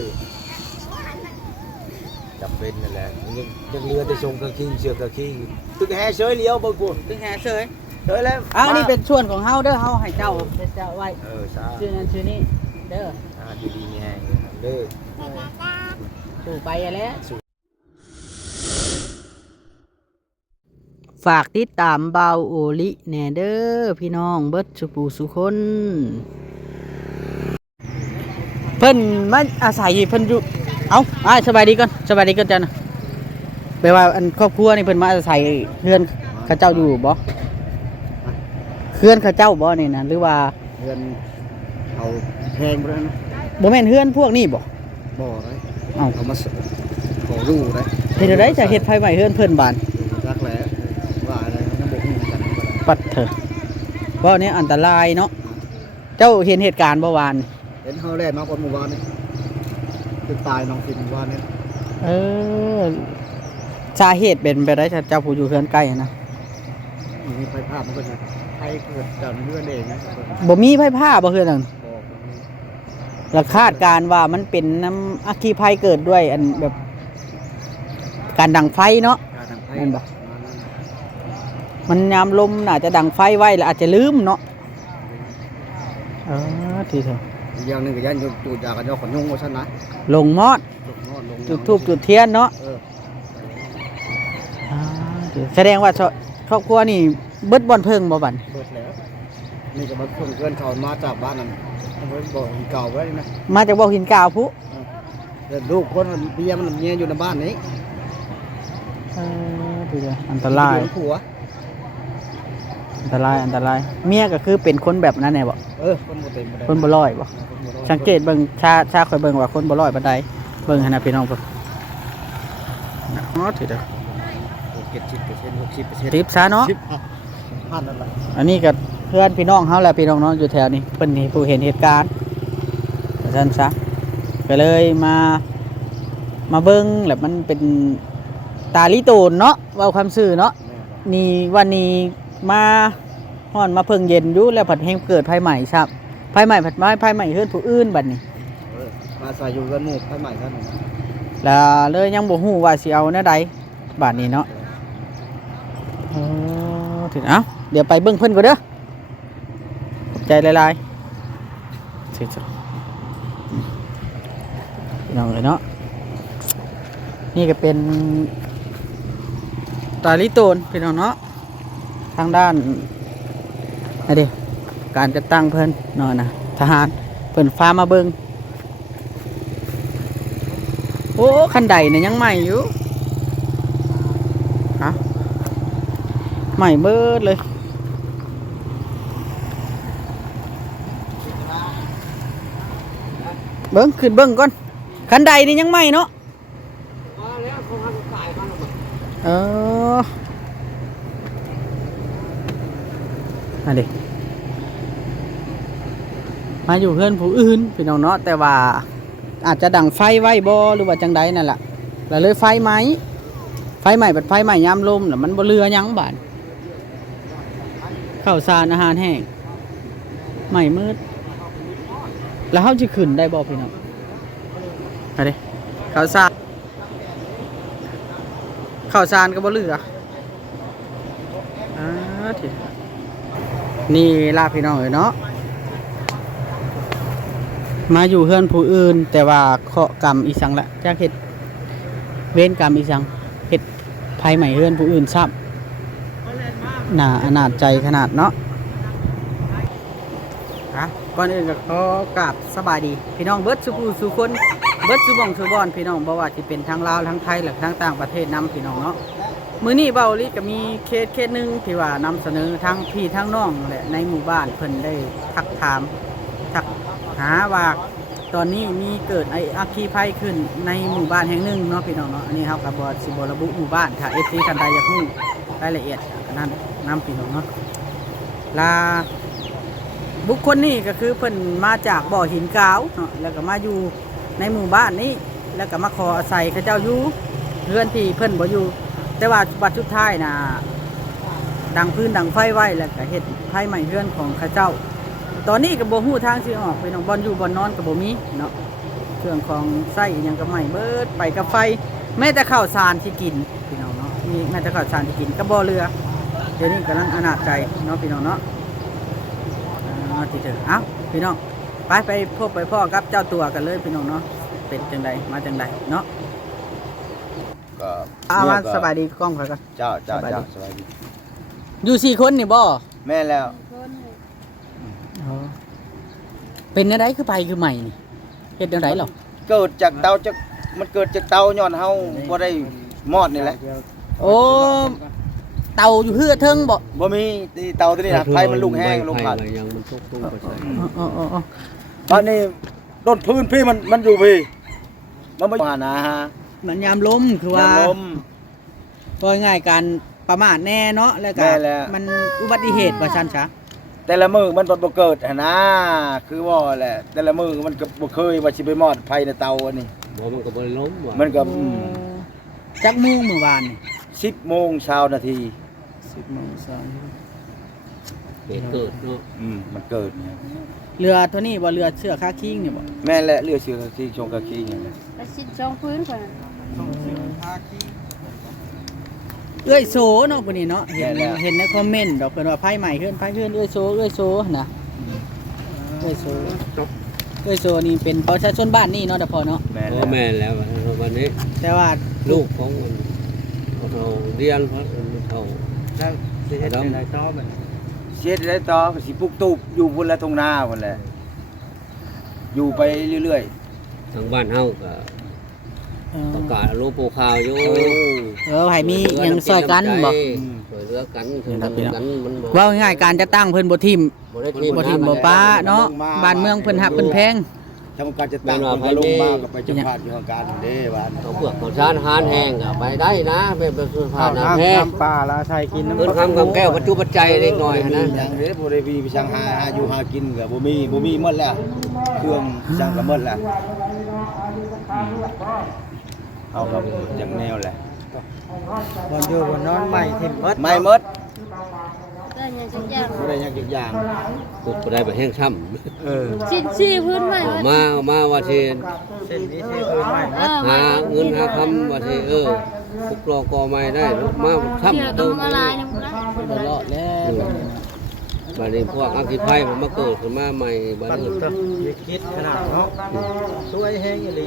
อจำเป็นนั่นแหละยังเรือจะชงกระคิงเชือกกระคิงตึกแห่เฉยเลี้ยวเบิ่งกู ตึงแห่เฉย เฉยแล้ว นี่เป็นส่วนของเฮาเด้อเฮาให้เจ้าไว้ ซา ชื่อนั้นชื่อนี้เด้อ ดีๆแห้งเด้อ สู่ไปแล้วฝากติดตามเบาโอลิแหน่เด้อพี่น้องเบิดสุปูสุคนเพิ่นมาอาศัยเพิ่นอยู่สบายดีก่อนจ้ะนะแปลว่าอันครอบครัวนี่เพิ่นมาอาศัยเฮือนเขาเจ้าอยู่บ่เฮือนเขาเจ้าบ่นี่นะหรือว่า เงินเอาแพงไปแล้วนะ บ่แม่นเฮือนพวกนี้บ่ บ่เลย เอา มาขอรู้เลย เฮ็ดได้จะเฮ็ดไผใหม่เฮือนเพิ่นบาน รักแหละว่าอะไรมันบ่ฮู้กัน ปัดเถอะว่าเนี่ยอันตรายเนาะเจ้าเห็นเหตุการณ์เมื่อวาน เห็นเฮาแล่นมาคนหมู่บ้านนี่คือตายน้องฟินหมู่บ้านนี่ เออสาเหตุเป็นไปได้เจ้าผู้อยู่เฮือนใกล้นะ มีไฟภาพมันก็จะใครเกิดจากเรื่องเองนะ บ่มีไฟผ้าบ่คือนั่น บอก และคาดการณ์ว่ามันเป็นน้ำอัคคีภัยเกิดด้วยอันแบบการดังไฟเนาะ การทางไพ่ นั่นบ่ มันยามลมน่าจะดังไฟไว้แล้วอาจจะลืมเนาะทีเถอะ อีกอย่างหนึงก็ยันจุดจากกันยอขนยงว่าซั่นนะ ลงมอด จุดธูปจุดเทียนเนาะแสดงว่าครอบครัวนี่เบิดบ่อนเพิ่งบ่บัด เบิดแล้วนี่ก็มาเพิ่งเกินเขามาจากบ้านนั้นเอาไว้บอกอีเก่าไว้นะ มาจากบ่อหินกาวพุ แต่ลูกคนเมียมันเมียอยู่ในบ้านนี้ ทีเดียวอันตราย อยู่กับผัว อันตรายเมียก็คือเป็นคนแบบนั้นแหละบ่ คนบ่เต็มบ่ได้ คนบ่ร้อยบ่ คนบ่ร้อย สังเกตเบิ่งชาคอยเบิ่งว่าคนบ่ร้อยปานใดเบิ่งหั่นน่ะพี่น้องเพิ่นทีเดียว 70% ทิปซะเนาะ พันนั่นแหละ อันนี้ก็เพื่อนพี่น้องเฮาแหละพี่น้องเนาะอยู่แถวนี้เพิ่นนี่ผู้เห็นเหตุการณ์ว่าซั่นซะก็เลยมาเบิ่งแล้วมันเป็นตาลิโตนเนาะเว้าคำซื่อเนาะนี่วันนี้มาฮ้อนมาเพิ่งเย็นอยู่แล้วผัดแห้งเกิดภัยใหม่ครับภัยใหม่ผัดไม้ภัยใหม่เฮือนผู้อื่นบัดนี้ มาใส่อยู่กันหมู่ไปใหม่กัน แล้วเลยยังบ่ฮู้ว่าสิเอาแนวใดบัดนี้เนาะถึงเดี๋ยวไปเบิ่งเพิ่นก่อนเด้อใจหลายๆสิพี่น้องเลยเนาะนี่ก็เป็นตาลิโตนพี่น้องเนาะทางด้านนี่ดิการจัดตั้งเพิ่นเนาะนะทหารเพิ่นฟ้ามาเบิ่งโอ้คันใดเนี่ยยังใหม่อยู่ใหม่เบิดเลยเบิ้งขึ้นเบิ้งก่อนคันใดนี่ยังใหม่เนาะนั่นดิมาอยู่เพื่อนผู้อื่นพี่น้องเนาะแต่ว่าอาจจะดังไฟไว้บ่หรือว่าจังใดนั่นแหละแล้วเลยไฟไหมไฟใหม่บัดไฟใหม่ยามลมแล้วมันบ่เรือยังบาดข้าวสารอาหารแห้งใหม่มืดแล้วเขาจะขึ้นได้บ่พี่น้องอะไรข้าวสารก็บ่เรือทีนี่ลาพี่น้องเนาะมาอยู่เฮือนผู้อื่นแต่ว่าเคราะห์กรรมอีสังละจากเฮ็ดเวรกรรมอีสังเฮ็ดภัยใหม่เฮือนผู้อื่นซ้ำน่าอนาจใจขนาดเนาะก่อนอื่นก็ขอกราบสบายดีพี่น้องเบิดสุผู้สุคนเบิดสุบ่องสุบอนพี่น้องบ่ว่าจะเป็นทางลาวทางไทยหรือทางต่างประเทศนำพี่น้องเนาะมื้อนี้เบาลิก็มีเคสหนึงที่ว่านำเสนอทั้งพี่ทั้งน้องแหละในหมู่บ้านเพิ่นได้ทักถามหาว่าตอนนี้มีเกิดไอ้อัคคีภัยขึ้นในหมู่บ้านแห่งหนึ่งเนาะพี่น้องเนาะอันนี้เฮาก็บ่สิบ่ระบุหมู่บ้านถ้า FC ท่านใดอยากรู้รายละเอียดก็นั่นนำพี่น้องเนาะลาบุคคลนี้ก็คือเพิ่นมาจากบ่อหินกาวเนาะแล้วก็มาอยู่ในหมู่บ้านนี้แล้วก็มาขออาศัยเขาเจ้าอยู่เรือนที่เพิ่นบ่อยู่แต่ว่าบัดสุดท้ายน่ะดังพื้นดังไฟไว้แล้วก็เฮ็ดไฟไหม้เรือนของเขาเจ้าตอนนี้ก็บ่ฮู้ทางสิออกพี่น้องบ่อนอยู่บ่อนนอนก็บ่มีเนาะ เครื่องของไส้อิหยังก็ไหม้เบิดไปกับไฟแม้แต่ข้าวสารที่กินพี่น้องเนาะมีแม้แต่ข้าวสารที่กินก็บ่เรือเดี๋ยวนี้กำลังอนาจใจเนาะพี่น้องเนาะที่เถอะเอ้าพี่น้องไปพบไปพ่อกับเจ้าตัวกันเลยพี่น้องเนาะเป็นจังใดมาจังใดเนาะ ก็ มาสบายดีกล้องข่อยก่อน เจ้าสบายดี อยู่4คนนี่บ่ แม่แล้ว เป็นอะไรคือไปคือใหม่นี่เฮ็ดจังไดหรอ เกิดจากเตาจากมันเกิดจากเตาย้อนเฮาบ่ได้มอดนี่แหละ โอ้เตาอยู่เฮือเทิงบ่ บ่มีที่เตาตัวนี้นะไฟมันลุกแห้งลงผ่าน ยังมันตกตุ้งไปใส่ อ๋อ ตอนนี้ต้นพื้นพี่มันอยู่พี่มันบ่มานะฮะ มันยามลมคือว่า ลม ก็ง่ายการประมาทแน่เนาะแล้วก็ แน่แล้ว มันอุบัติเหตุว่าซั่นซะ แต่ละมือมันบ่เกิดหั่นนะคือว่าแหละแต่ละมือมันก็บ่เคยว่าสิไปมอดไฟในเตาอันนี้ บ่มันก็บ่ล้มว่ะ มันก็ จักมื้อวานนี่ 10 โมงเช้านาที 10:02 เหตุเกิดเนาะ มันเกิดเนี่ย เรือตัวนี้บ่เรือเชือกคาคิงนี่บ่ แม่นแหละเรือเชือกที่ชงกะขี้อย่างนี้ ไปชิดช่องพื้นก่อน เอ้ยโซเนาะพุ่นนี่เนาะเห็นในคอมเมนต์ดอกเพิ่นว่าไผใหม่เฮือนเอ้ยโซนะเอ้ยโซนี่เป็นประชาชนบ้านนี่เนาะแต่พอเนาะ แม่น พ่ แล้ อ ว แม่แล้ววันนี้ แต่ว่า ลูกของมันเราเรียนเพราะมันเขา สิเฮ็ดได้ต่อมันสิเฮ็ดได้ต่อก็สิปลูกตูบอยู่พุ่นละตรงหน้าพุ่นแหละอยู่ไปเรื่อย ทางบ้านเฮาก็ประกาศรูปโปรข่าวอยู่ ให้มีหยังซอยกันบ่ ช่วยเหลือกันช่วยเหลือกันมันบ่ ว่าง่ายๆการจะตั้งเพิ่นบ่ทิ่ม บ่ได้ทีม บ่ทิ่มบ่ป้าเนาะบ้านเมืองเพิ่นฮักเพิ่นแพง ๆทำการจะตั้งเพิ่นก็ลงมาก็ไปจังหวัดอยู่ทางการเด้บ้าน เอาเปลือกของชานหานแห้งก็ไปได้นะเป็นสุภาพน้ำแห้ง ปลาละใส่กินน้ำ เพิ่นคำกับแก้วปัจจุปัจจัยเล็กน้อยนะ อย่างเด้บ่ได้มีไปช่างหาอยู่หากินก็บ่มีหมดแล้วเครื่องช่างก็หมดแล้วเอาก็อย่างแนวแหละ บ่อยู่บ่นอนใหม่ทิ่มเบิด ไม่หมด ได้ยังจะยาก บ่ได้หยังจักอย่าง ปลูกบ่ได้ไปแห้งช่ ชิดชี้พื้นใหม่ ำ ไว้ มาว่าสิ เส้นนี้สิคือใหม่ หาเงินหาคำว่าสิปลุกรอกอไม้ได้มาค่ำ เชื่อ เติ ตัว ม มาลายนึงนะ ตลอดแล้ว บัดนี้พวกอัคคีภัยมันมาเกิดขึ้นมาใหม่บัดนี้ คิดขนาดเนาะช่วยแฮงอีหลี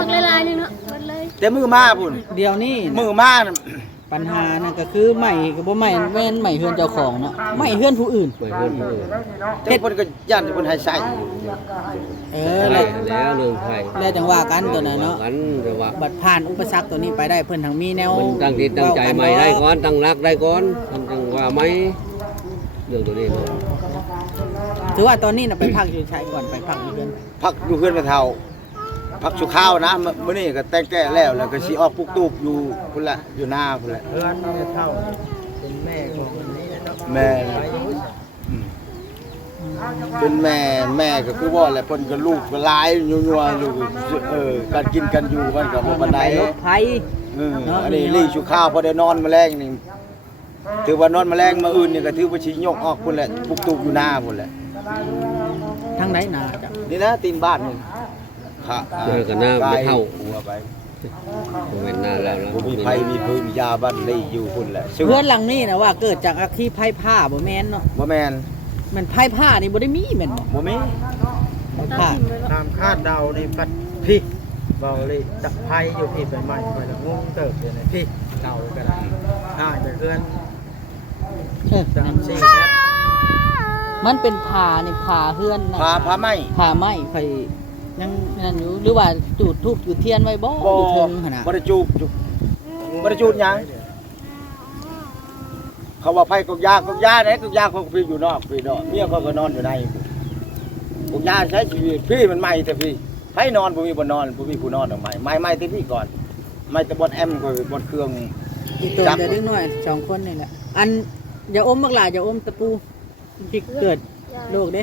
มันละลายนึงเนาะมันเลย แต่มือมาพุ่น เดี๋ยวนี้ มือมาน่ะ ปัญหานั่นก็คือใหม่ก็บ่ใหม่แม่นใหม่เฮือนเจ้าของเนาะใหม่เฮือนผู้อื่น ไปเพิ่นเออ แต่เพิ่นก็ย่านเพิ่นให้ใช้ ได้ แล้ว แล้วเรื่องไทย แล้วจังว่ากันตัวนั้นเนาะ กันแต่ว่า บัดผ่านอุปสรรคตัวนี้ไปได้เพิ่นทั้งมีแนว มันตั้งจิตตั้งใจใหม่ได้ก่อนตั้งรักได้ก่อนจังว่าไหมเรื่องตัวนี้เนาะ ถือว่าตอนนี้น่ะไปพักอยู่ชายก่อนไปพักอยู่เพิ่น พักอยู่เพื่อนมาเท่าพักชั่วข้าวนะมื้อนี้ก็แต่งแก้แล้วแล้วก็สิออกปลูกตูบอยู่พุ่นละอยู่หน้าพุ่นละ เพื่อนเนี่ยเท่าเป็นแม่ของคนนี้เนาะ แม่เป็นแม่ก็คือว่าแหละเพิ่นก็ลูกก็หลายยัวๆอยู่การกินกันอยู่มันก็บ่ปานใด รถไฟ อันนี้ลี่ชั่วข้าวพอได้นอนแมลงนี่ถือว่านอนแมลงมื้ออื่นนี่ก็ถือว่าสิยกออกพุ่นแหละปลูกตูบอยู่หน้าพุ่นแหละ ทางไหนนาจ้ะ นี่นะตีนบ้านนี่ค่ะ เจอกันหน้าไม่เท่า หัวไป ผมเห็นหน้าแล้วนะ บ่มีไผมีพื้นมียาบ้านเลยอยู่พุ่นแหละซึ่ง เพื่อนหลังนี้นะว่าเกิดจากอัคคีไพ่ผ้าบ่แม่นเนาะ บ่แม่น มันไพ่ผ้านี่บ่ได้มีแม่นบ่ บ่มี ผ้า ตามคาดเดาในปัดพี่เบาเลยจักไพ่อยู่พี่ไปใหม่ไปแล้วงงเติบเลยนะพี่เดากันห่างจากเพื่อน เออ 3-4 เมตร มันเป็นผ้านี่ผ้าเฮือนนะ พาไหม ผ้าไหมค่อยยังนั่นอยู่หรือว่าจุดธูปจุดเทียนไว้บ่ บ่ อยู่เทิงหั่นน่ะ บ่ได้จูบบ่ได้จูดหยังเขาว่าไผกกยากกยาไหนกกยาเขาก็พี่อยู่นอกพี่เนาะเมียเขาก็นอนอยู่ในกกยาใช้ชีวิตพี่มันใหม่แต่พี่ไผนอนบ่มีบ่นอนบ่มีผู้นอนดอกไม้ไม้แต่พี่ก่อนไม้แต่บนแอมก็บนเครื่อง อีกตัวเดียวนิดหน่อยสองคนนี่แหละอันอย่าอมบักหลาอย่าอมตะปูที่เกิดโรคเด้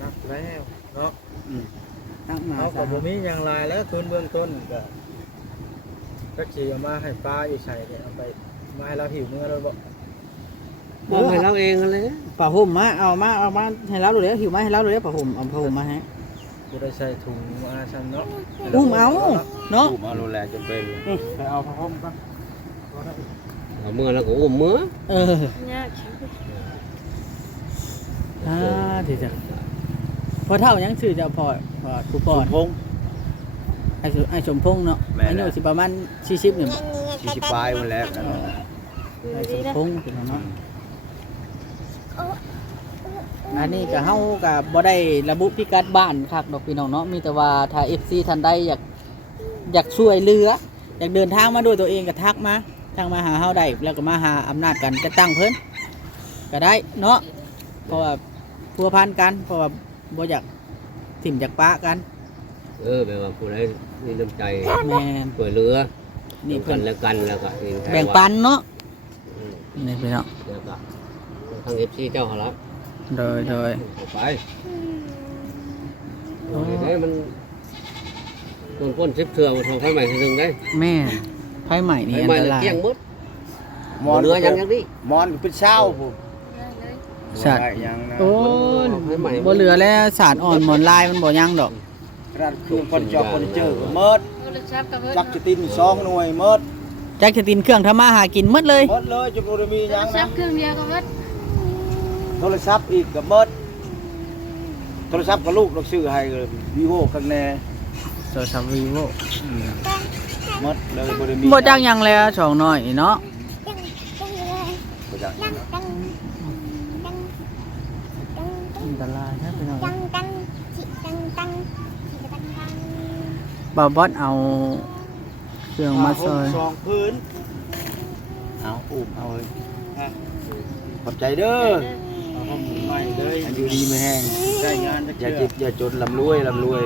นับแล้วเนาะ ตั้งมา เขา ซะ ก็บ่มีหยังหลายแล้วทุนเบื้องต้นก็ก็สิเอามาให้ป้าอยู่ใส่เนี่ยเอาไปมาให้เราหิวเมื่อแล้วบ่ มองให้เราเองกันเลย ผ้าห่มมาเอามาให้เราดูเด้อหิวมาให้เราดูเด้อผ้าห่มเอาผ้าห่มมาให้ บ่ได้ใส่ถุงมาซ้ำเนาะ อุ้มเอาเนาะ ตู้มาโรงแรมจำเป็น ไปเอาผ้าห่มกัน เอามื่อแล้วก็อุ้มมือ เออ ยากชิบ ที่จะพอเท่ายังชื่อจะพอครูปอด พงษ์ ไอ้สมพงษ์เนาะ แม่น อา แล้ว ยุสิประมาณ40นี่บ่ 40ปลายมันแล้วกัน ไอ้สมพงษ์เป็นเนาะอันนี้ก็เฮาก็บ่ได้ระบุพิกัดบ้านคักดอกพี่น้องเนาะมีแต่ว่าถ้า FC ท่านใดอยากช่วยเหลืออยากเดินทางมาด้วยตัวเองก็ทักมาหาเฮาได้แล้วก็มาหาอำนาจกันจะตั้งเพิ่นก็ได้เนาะเพราะว่าพัวพันกันเพราะว่าบ่อยากถิ่มจากปะกัน แบบว่าผู้ใดมีน้ำใจ แม่น ช่วยเหลือ นี่ กั เพิ่ น น และกันแล้วก็ แบ่งปันเนาะ อืม นี่พี่น้อง แล้วก็ทาง FC เจ้าหาละ โดย เอาไปเฮ้ยมันต้นก้น10เทื่อมาทองไฟใหม่ทีนึงได้ แม่ไฟใหม่นี่ ไฟ อัน ใหม่ ต เลย ราย เกลี้ยงหมด มอน เหลือยังดิ มอนเป็นเช้าผม ได้เลย สัตว์ ยังนะ โอ้ยบ่เหลือแล้วสารอ่อนหมอนลายมันบ่ยังดอก ร้านเครื่องคนจอบคนเจอเมิด โทรศัพท์กับเบิด จักรติน2หน่วยเมิด แจ็คจะตินเครื่องทำมาหากินหมดเลย เมิดเลยจุบ่ได้มี โท หยั รง ศั นะ พท์เครื่องเดียวกับเบิด โทรศัพท์อีกก็เมิดโทรศัพท์กับลูกเราซื้อให้Vivo ข้างใน โทรศัพท์ Vivo เมิดเลยบ่ได้มี บ่จักหยังแล้วสองน้อยนี่เนาะ บ่จักหยังนะ อันตรายนะพี่น้องบ่บอสเอาเครื่องมาซอย สองพื้น เอาอุ้มเอาเลยขอบใจเด้อ เอาห่มใหม่เลย อันอยู่ดีไม่แห้ง ได้งาน อย่า จะ เจ็บอย่าจนร่ำรวยร่ำรวย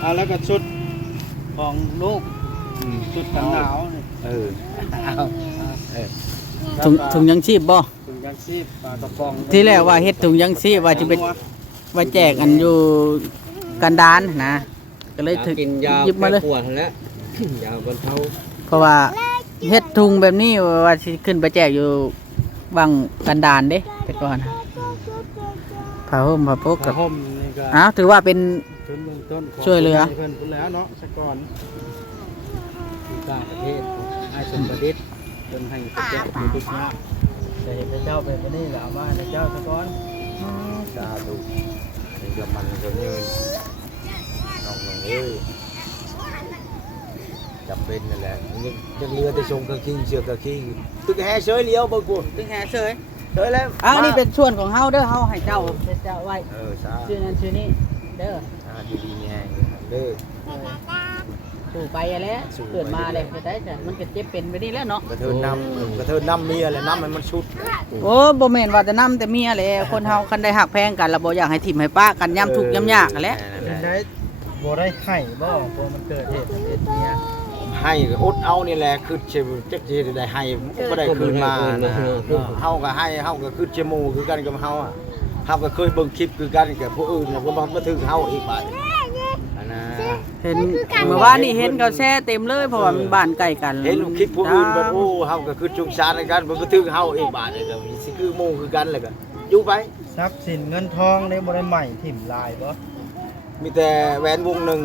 เอาแล้วก็ชุดของลูกชุดกันหนาวนี่ เออเอาเออ ถุงยังชีพบ่ ถุงยางชีพปลากระป๋อง ที่แรกว่าเฮ็ดถุงยังชีพว่าจะไปว่าแจกอันอยู่กันดานนะก็เลยถึก กินยา หยิบมาเลย แก้ปวดแล้ว ยาบรรเทา เพราะว่าเฮ็ดถุงแบบนี้ว่าสิขึ้นไปแจกอยู่บางกันดานเด้แต่ก่อนนะผ้าห่มผ้าปก ก กั ระ บ ห่มนี่ก็ อ้าวถือว่าเป็น ทุนเบื้องต้นของ ช่วยเหลือ เพิ่นพู้นแล้วเนาะสะก่อนอยู่ต่างประเทศให้สมประดิษฐ์จนให้ประเทศอยู่ทุกหน้าแต่เห็นพระเจ้าเป็นไปนี่แล้วเอามาพระเจ้าสะก่อน สาธุนี่ก็มันก็ยืนน้องเอ้ยจำเป็นนั่นแหละยังเรือแต่ชงกระคิงเชือกกระคิงตึกแห่เฉยเลี้ยวเบิ่งกู ตึงแห่เฉย เฉยแล้ว อ้าวนี่เป็นส่วนของเฮาเด้อเฮาให้เจ้าไว้ เออสา ชื่อนั้นชื่อนี้เด้อ ดีดีแห้งเด้อ สู่ไปแล้วเกิดมาเลยจะได้จ้ะมันก็เจ็บเป็นไปนี่แล้วเนาะ กระเทินน้ำเมียแหละน้ำให้มันชุด โอ้บ่แม่นว่าแต่นำแต่เมียแหละคนเฮาคันได้หักแพงกันแล้วบ่อยากให้ถิ่มให้ป้ากันยามทุกข์ยามยากกันแหละ เป็นได้บ่ได้ไข่บ่พอมันเกิดเหตุเอ็ดเนี่ย ให้ก็อดเอานี่แหละคือเชื่อจักสิได้ให้บ่ได้คืนมานะเฮาก็ให้เฮาก็คือเชมูคือกันกับเฮาอ่ะเฮาก็เคยเบิ่งคลิปคือกันกับผู้อื่นแล้วก็มาถึงเฮาอีกบาดอันนะ เห็นเมื่อวานนี่เห็นเขาแช่เต็มเลยเพราะว่ามันบ้านใกล้กัน เห็นคลิปผู้อื่นก็โอ้เฮาก็คือจงชาในกันมันก็ถึงเฮาอีกบาดเลยก็สิคือหมู่คือกันเลยก็อยู่ไป ทรัพย์สินเงินทองได้บ่ได้ใหม่ถิ่มลายบ่ มีแต่แหวนวงหนึ่ง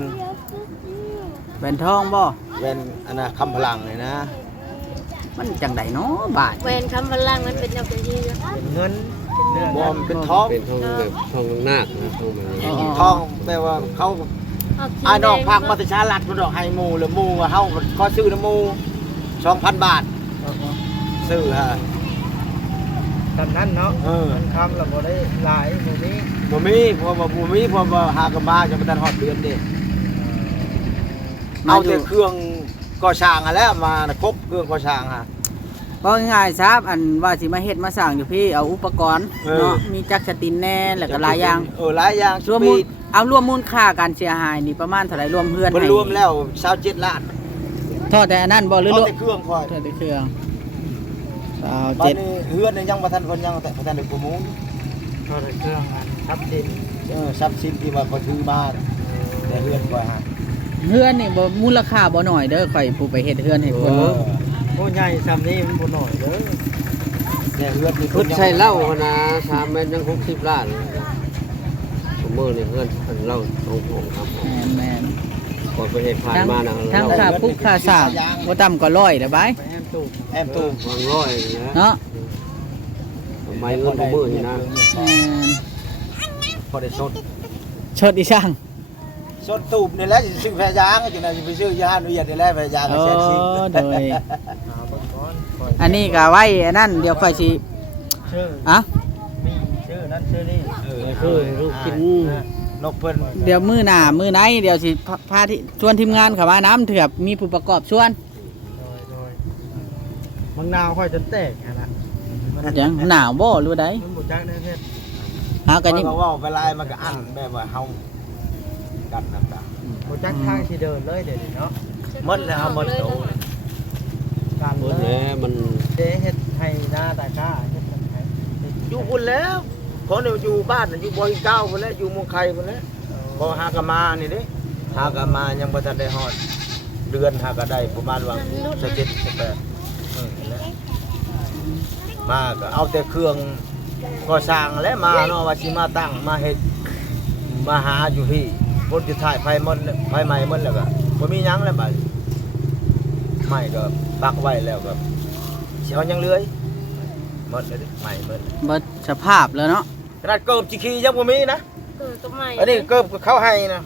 แว่นทองบ่ แหวนอันน่ะคำพลังเลยนะ มันจังไดเนาะบาท เวนคำพลังมันเป็นแนวกันดีอยู่ เป็นเงินเรื่อง บอมเป็นทอง เป็นทองแบบทองนาคนะทองมัน ทองแปลว่าเขา เอาขี้ อ้ายน้อง แดง ภาคมัธยาลัดมันดอกให้หมู่แล้วหมู่ก็เฮาก็ซื้อน้ำหมู่ 2,000 บาทซื้อฮะ ตอนนั้นเนาะ เออ มันคำแล้วบ่ได้หลายบ่มี บ่มีเพราะว่าบ่มีเพราะว่าหากนมาจะบ่ทันฮอดเดือนเด้เอาแต่เครื่องก่อสร้างอะแล้วมานะครบเครื่องก่อสร้างฮะ บ่ง่ายๆซะอันว่าสิมาเฮ็ดมาสร้างอยู่พี่เอาอุปกรณ์ เออ เนาะมีจักรสตินแน่แล้วก็หลายอย่าง หลายอย่าง รวมมูลเอารวมมูลค่าการเสียหายนี่ประมาณเท่าไหร่รวมเพื่อน มัน ให้ รวมแล้ว27ล้าน โทษแต่อันนั้นบ่หรือ เอา รวม แต่เครื่องพอ โทษแต่เครื่อง ตอน 27 นี้เฮือนยังบ่ทันเพิ่นยังแต่บ่ทันได้ประมูล เท่าไรเครื่องอันทรัพย์สิน ทรัพย์สินที่ว่าเขาถือมาแต่เฮือนกว่าฮะ เฮือนนี่บ่มูลค่าบ่น้อยเด้อข่อยผู้ไปเฮ็ดเฮือนให้เพิ่นเบิ่ง โอ้ใหญ่ซ้ำนี้มันบ่น้อยเด้อ แต่เฮือนนี่ พุทธใช้เหล้านะ3เม็ดยัง60ล้าน มื้อนี่เพื่อนเราของผมครับ แม่น ก่อนประเทศผ่าน ทั้ง มานะ ทั้งค่าปุ๊กค่าสร้างบ่ต่ำกว่า100เด้อไป ไปแอมตู้ แอมตู้ วางร้อยนะ เนาะ ไม่เงินของมื้อนี่นะ แม่น พอได้สด ชดอีช่าง สดตูบนี่แหละสิซื้อแพรยางจังได๋สิไปซื้อยาอนุญาตนี่แหละแพรยางก็ โอ้ แซ่บสิ โดย เอาเบิ่งก่อนคอย อันนี้ก็ไว้อันนั้นเดี๋ยวค่อยสิ ชื่อ อ่ะ มีชื่อนั้นชื่อนี่ คือลูกกิน นกเพิ่น เดี๋ยวมื้อหน้ามื้อไหนเดี๋ยวสิพาที่ชวนทีมงานเข้ามาน้ำเถือบมีผู้ประกอบชวน โดยมังนาวค่อยจนแตกฮะนะมัน ยังหนาวบ่หรือใด มันบ่จักได้เพชร หากันนี่ เว้าไปลายมันก็อั้นแบบว่าเฮากันน้ำตา บ่จักทางสิเดินเลยเดี๋ยวนี้เนาะ หมดแล้วหมดโต การ หม เล ดแล้ ยว มัน เด้เฮ็ดให้หน้าตาค้าเฮ็ดกันให้ อยู่พุ่นแล้วคนเนี่ยอยู่บ้านน่ะอยู่บ่อเก้าพุ่นแล้วอยู่เมืองไข่พุ่นแล้วพอหากะมานี่เด้หากะมายังบ่ทันได้ฮอดเดือนหากะได้ประมาณว่า17 18นั่นแหละมาก็เอาแต่เครื่องก่อสร้างและมาเนาะว่าสิมาตั้งมาเฮ็ดมาหาอยู่พี่คนสุดท้ายไฟหมดแล้วไฟไหม้หมดแล้วก็บ่มีหยังแล้วบัดไม่ก็ปักไว้แล้วก็สิเอาหยังเลื้อยหมดเลยไหม้หมด เบิดสภาพแล้วเนาะ ขนาดเกิบจิคียังบ่มีนะ ก็ไม่ อันนี้เกิบก็เขาให้นะ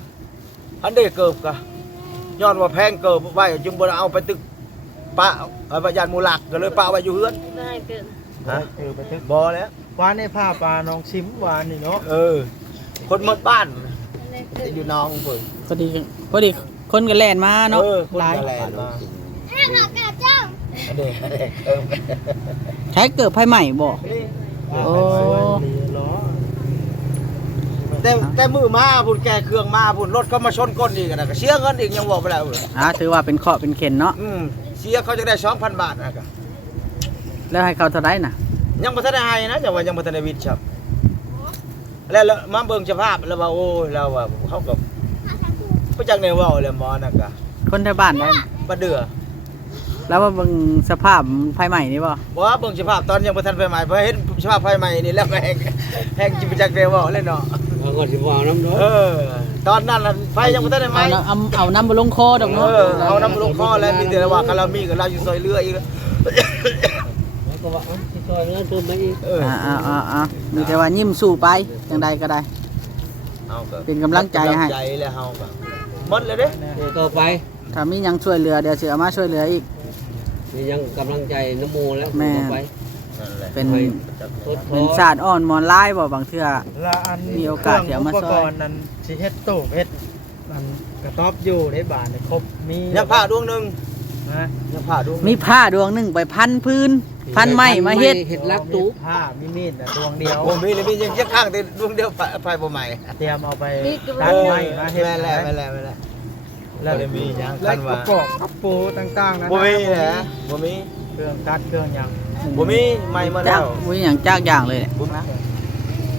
อันนี้เกิบก็ย้อนว่าแพงเกิบไว้จึงบ่ได้เอาไปตึกปะเอาไปยานหมู่หลักก็เลยปะไว้อยู่เฮือน ได้เกิน ฮะ คือไปทึก บ่แล้ว วานในผ้าปลาน้องชิมวานนี่เนาะ คนหมดบ้าน ได้เกิน อยู่น้องเพิ่น พอดีคนก็แล่นมาเนาะ คน หลาย ก็แลนมาอันนี้เกิบ ใช้เกิดไผใหม่บ่ โอ้ ล้อ แต่มือมาพุ่นแกเครื่องมาพุ่นรถเขามาชนก้นอีกนะก็เสียเงินอีกยังบอกไปแล้ว ถือว่าเป็นเคราะห์เป็นเข็นเนาะ เสียเขาจะได้ 2,000 บาทนะก็ แล้วให้เขาเท่าไหร่น่ะ ยังบ่ทันได้ให้นะแต่ว่ายังบ่ทันได้วิทย์ครับแล้วมาเบิ่งสภาพแล้วว่าโอ้ยเราว่าเขาก็บ่จักแนวเว้าแล้วหมอนั่นก็ คนแถวบ้านได้ บ่เดือ แล้วว่าเบิ่งสภาพไผใหม่นี่บ่ บ่ว่าเบิ่งสภาพตอนยังบ่ทันไฟไหม้พอเห็นสภาพไฟไหม้นี่แล้วก็แห้งจิบ่จักแนวเว้าเลยเนาะ เราก็สิว่าน้ำเนาะ ตอนนั้นน่ะไฟยังบ่ทันได้ไหม้ เอาน้ำบ่ลงคอดอกเนาะ เอาน้ำลงคอแล้วมีแต่ว่าก็เรามีก็เราอยู่ซอยเรืออีก แล้วก็ว่าสิซอยเงินเพิ่มมาอีก มีแต่ว่ายิ้มสู้ไปจังใดก็ได้ เอาก็ เป็นกำลังใจให้ กำลังใจแล้วเฮาก็หมดเลยเด้ เดี๋ยวต่อไป ถ้ามีหยังช่วยเหลือเดี๋ยวสิเอามาช่วยเหลืออีก มียังกำลังใจน้ำมูแล้ว แม่ ต่อไป นั่นแหละ เป็น ทด เป็นศาสตร์อ่อนมอนลายบ่บางเทื่อ ละอัน มีโอกาสเดี๋ยวมาซอย อุปกรณ์นั้นสิเฮ็ดตู้เฮ็ดมันกระต๊อบอยู่ในบ้านนี่ครบมี ยังผ้าดวงหนึง นะ ยังผ้าดวง มีผ้าดวงหนึงไปพันพื้น พันไม้มาเฮ็ด เฮ็ดลักตู้ ผ้ามีมีดน่ะดวงเดียว ผมมีเลยมียังข้างแต่ดวงเดียวไฟบ่ใหม่ เตรียมเอาไป มีกระ ตัด เบื้อง ไม้มาเฮ็ด แม่แหละแม่แหละแม่แหละ แล้ว บ่ได้มีหยัง แล้ว กัน ป ว่า ระกอบกับปูต่างๆนะ บ่มีนะบ่มี เครื่องตัดเครื่องหยัง บ่มีใหม่มา จา แล้ ก ว อุ้ยอย่างจากอย่างเลยแหละ บ่มี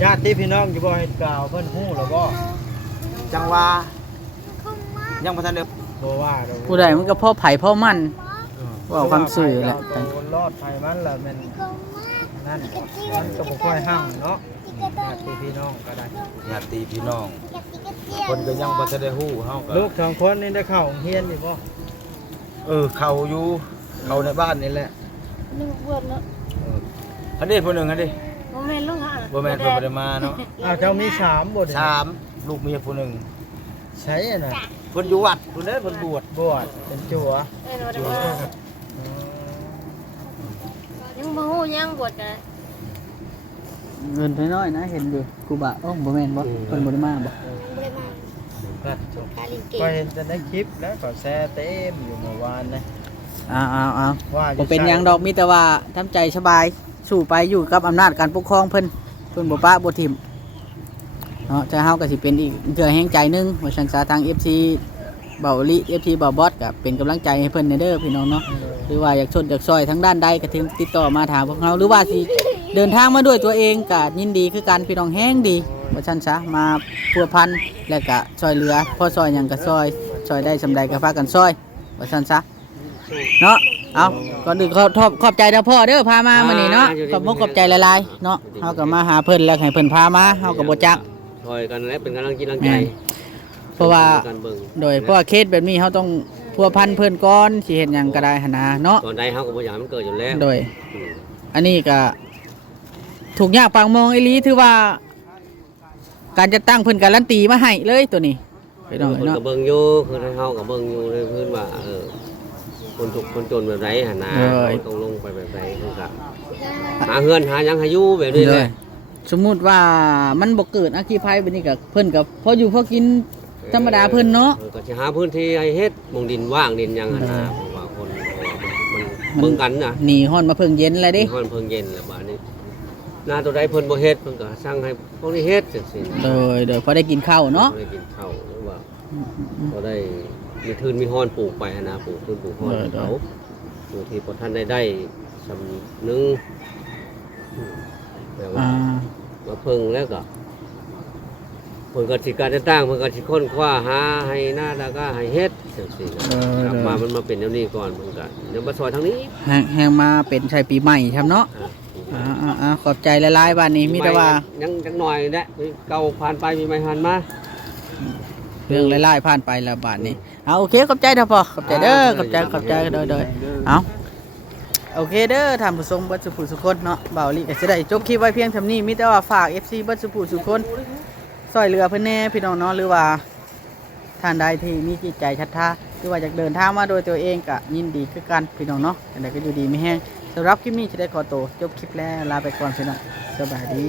ญาติพี่น้องอยู่บ่เฮ็ดกล่าวเพิ่นฮู้หรือบ่ จังว่ายังบ่ทันได้ บ่ว่าดอก ผู้ใดมันก็พ่อไผ่พ่อมันว่าความสื่อแหละ เอาตัวรอดภัยมันล่ะแม่นนั่นมันก็บ่ค่อยห่างเนาะญาติพี่น้องก็ได้ ญาติพี่น้องคนก็ยังบ่ทันได้ฮู้เฮาก็ ลูกสองคนนี่ได้เข้าโรงเรียนอยู่บ่ เข้าอยู่เข้าในบ้านนี่แหละ นึกว่าเนาะ อันนี้ผู้หนึงอันนี้ บ่แม่นลูกหา บ่แม่นเพิ่นบ่ได้มาเนาะ อ้าวเจ้ามีสามบ่เด้ 3ลูกเมียผู้หนึง ใช่น่ะ เพิ่นอยู่วัดเพิ่นเด้เพิ่นบวช บวชเป็นจัว เอ้ยบ่ได้มายังบ่ฮู้ยังบวชกัน เงินน้อยๆนะเห็นอยู่กูบะโอ้บ่แม่นบ่เพิ่นบ่ได้มาบ่ บ่ได้มา ก็จบ กาลินเก ก็เห็นจะได้คลิปแล้วก็แชร์เต็มอยู่เมื่อวานนะ เอา ว่า บ่เป็นหยังดอกมีแต่ว่าทำใจสบายสู้ไปอยู่กับอำนาจการปกครองเพิ่นบ่ปะบ่ทิ่มเนาะแต่เฮาก็สิเป็นอีกเทื่อแห่งใจหนึงว่าซั่นซะทาง FC เบาลิ FC เบาบอสก็เป็นกำลังใจให้เพิ่นเด้อพี่น้องเนาะหรือว่าอยากชดอยากซอยทั้งด้านใดก็ถึงติดต่อมาถามพวกเราหรือว่าสิเดินทางมาด้วยตัวเองก็ยินดีคือกันพี่น้องแฮงดีว่าซั่นซะมาพัวพันแล้วก็ช่วยเหลือพอซอยหยังก็ซอยได้สำใดก็พากันซอยว่าซั่นซะเนาะเอาก่อนอื่นขอบใจเด้อพ่อเด้อพามามื้อนี้เนาะขอบใจหลายๆเนาะเฮาก็มาหาเพิ่นแล้วให้เพิ่นพามาเฮาก็บ่จัก ซ อยกันและเป็นกำลังใจ เพราะว่า การเบิ่ง โดยเพราะว่าเคสแบบนี้เขาต้องพัวพันเพื่อนก้อนสิเห็นหยังก็ได้หนนะเนาะ ตอนใดเฮาก็บ่อยากให้มันเกิดอยู่แล้ว โดย อืม อันนี้ก็ถูกยากปางมองไอ้ลีถือว่า การจะตั้งเพิ่นการันตีมาให้เลยตัวนี้ไปน้อง เพิ่น เนาะ ก็เบิ่งอยู่คือให้เฮาก็เบิ่งอยู่ในพื้นว่าคนทุกข์คนจนแบบไรหั่นนะต้องลงไปแบบไรเพิ่นก็หาเฮือนหาหยังให้อยู่แบบนี้ เล เลย ย สมมุติว่ามันบ่เกิดอัคคีภัยแบบนี้ก็เพิ่นก็พออยู่พอกินธรรมดาเพิ่นเนาะ ก็สิหาพื้นที่ให้เฮ็ดหมองดินว่างดินหยังหั่นนะเพราะว่าคนมันเบิ่งกันนะ หนีฮ้อนมาเพิ่งเย็นแล้วเดิ ฮ้อนเพิ่งเย็นแล้วบัดนี้หน้าตัวใดเพิ่นบ่เฮ็ดเพิ่นก็สั่งให้พวกนี้เฮ็ดจังซี่นะ โดยพอได้กินข้าวเนาะ บ่ได้กินข้าวหรือว่าบ่ได้มีทืนมีฮ้อนปลูกไปหั่นนะปลูกทืนปลูกฮ้อนให้เขาอยู่ที่บ่ทันได้สำนึงแต่ว่า อ่า มาเพิ่งแล้วก็เพิ่นก็สิการจะตั้งเพิ่นก็สิค้นคว้าหาให้หน้าแล้วก็ให้เฮ็ดจังซี่นะกลับมามันมาเป็นแนวนี้ก่อนเพิ่นก็เดี๋ยวมาซอยทางนี้ แห้งมาเป็นใช่ปีใหม่ครับเนาะ ขอบใจหลายๆบ้านนี้มีแต่ว่า ยังจังหน่อยแหละเก่าผ่านไปมีใหม่ผ่านมา เรื่องหลายๆผ่านไปแล้วบ้านนี้เอาโอเคขอบใจเด้อพ่อขอบใจเด้อขอบใจโดยเอาโอเคเด้อท่านผู้ชมเบิดสุผู้สุคนเนาะบ่าวลิก็สิได้จบคลิปไว้เพียงเท่านี้มีแต่ว่าฝาก FC เบิดสุผู้สุคนซอยเรือเพิ่นแน่พี่น้องเนาะหรือว่าท่านใดที่มีจิตใจศรัทธาหรือว่าอยากเดินทางมาโดยตัวเองก็ยินดีคือกันพี่น้องเนาะอันใดก็อยู่ดีไม่แห้งสำหรับคลิปนี้จะได้ขอตัวจบคลิปแล้วลาไปก่อนพี่น้องสบายดี